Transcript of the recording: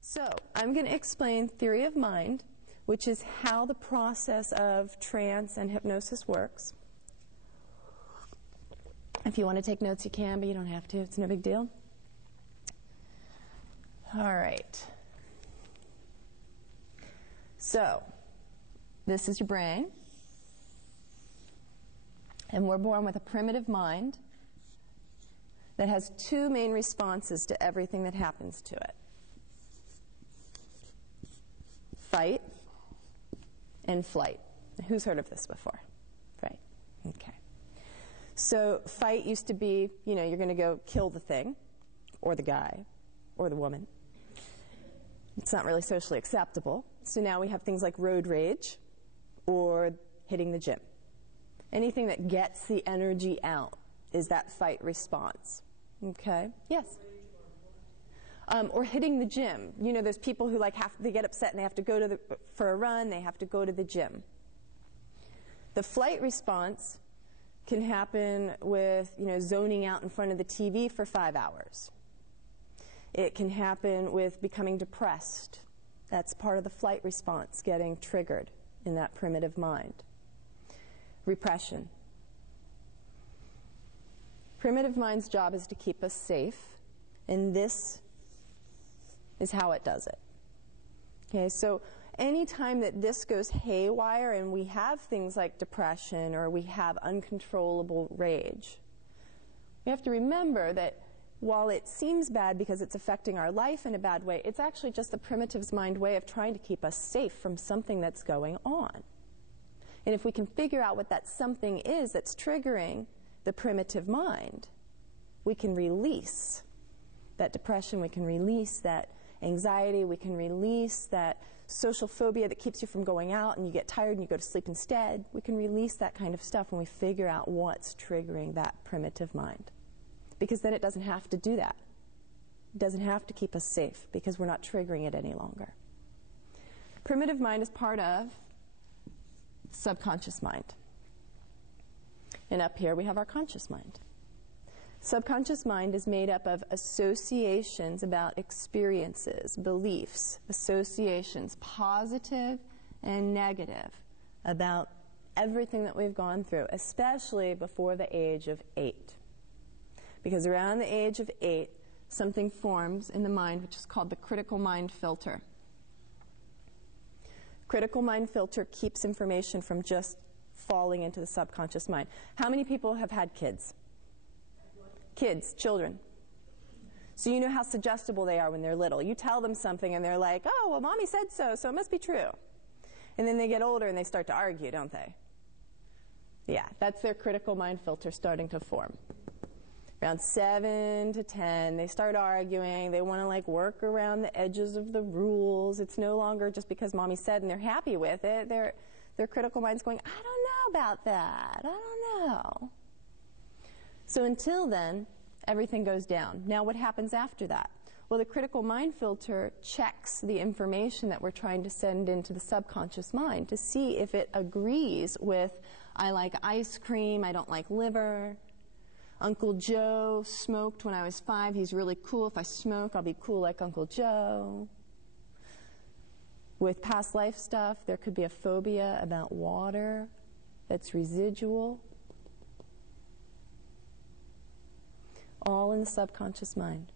So, I'm going to explain theory of mind, which is how the process of trance and hypnosis works. If you want to take notes, you can, but you don't have to. It's no big deal. All right. So, this is your brain. And we're born with a primitive mind that has two main responses to everything that happens to it. Fight and flight. Who's heard of this before? Right. Okay. So fight used to be, you're going to go kill the thing, or the guy, or the woman. It's not really socially acceptable. So now we have things like road rage or hitting the gym. Anything that gets the energy out is that fight response. Okay? Yes? Or hitting the gym. There's people who they get upset and they have to go for a run, they have to go to the gym. The flight response can happen with, zoning out in front of the TV for 5 hours. It can happen with becoming depressed. That's part of the flight response getting triggered in that primitive mind. Repression. Primitive mind's job is to keep us safe, and this is how it does it. Okay, so anytime that this goes haywire and we have things like depression or we have uncontrollable rage, we have to remember that while it seems bad because it's affecting our life in a bad way, it's actually just the primitive's mind way of trying to keep us safe from something that's going on. And if we can figure out what that something is that's triggering the primitive mind, we can release that depression, we can release that anxiety, we can release that social phobia that keeps you from going out and you get tired and you go to sleep instead. We can release that kind of stuff when we figure out what's triggering that primitive mind. Because then it doesn't have to do that. It doesn't have to keep us safe because we're not triggering it any longer. Primitive mind is part of subconscious mind. And up here we have our conscious mind. Subconscious mind is made up of associations about experiences, beliefs, associations, positive and negative, about everything that we've gone through, especially before the age of 8. Because around the age of 8, something forms in the mind which is called the critical mind filter. Critical mind filter keeps information from just falling into the subconscious mind. How many people have had kids? Kids, children. So you know how suggestible they are when they're little. You tell them something and they're like, oh, well, mommy said so, so it must be true. And then they get older and they start to argue, don't they? Yeah, that's their critical mind filter starting to form. Around 7 to 10, they start arguing. They want to work around the edges of the rules. It's no longer just because mommy said and they're happy with it. Their critical mind's going, I don't know about that. I don't know. So until then, everything goes down. Now what happens after that? Well, the critical mind filter checks the information that we're trying to send into the subconscious mind to see if it agrees with, I like ice cream, I don't like liver. Uncle Joe smoked when I was 5. He's really cool. If I smoke, I'll be cool like Uncle Joe. With past life stuff, there could be a phobia about water that's residual. All in the subconscious mind.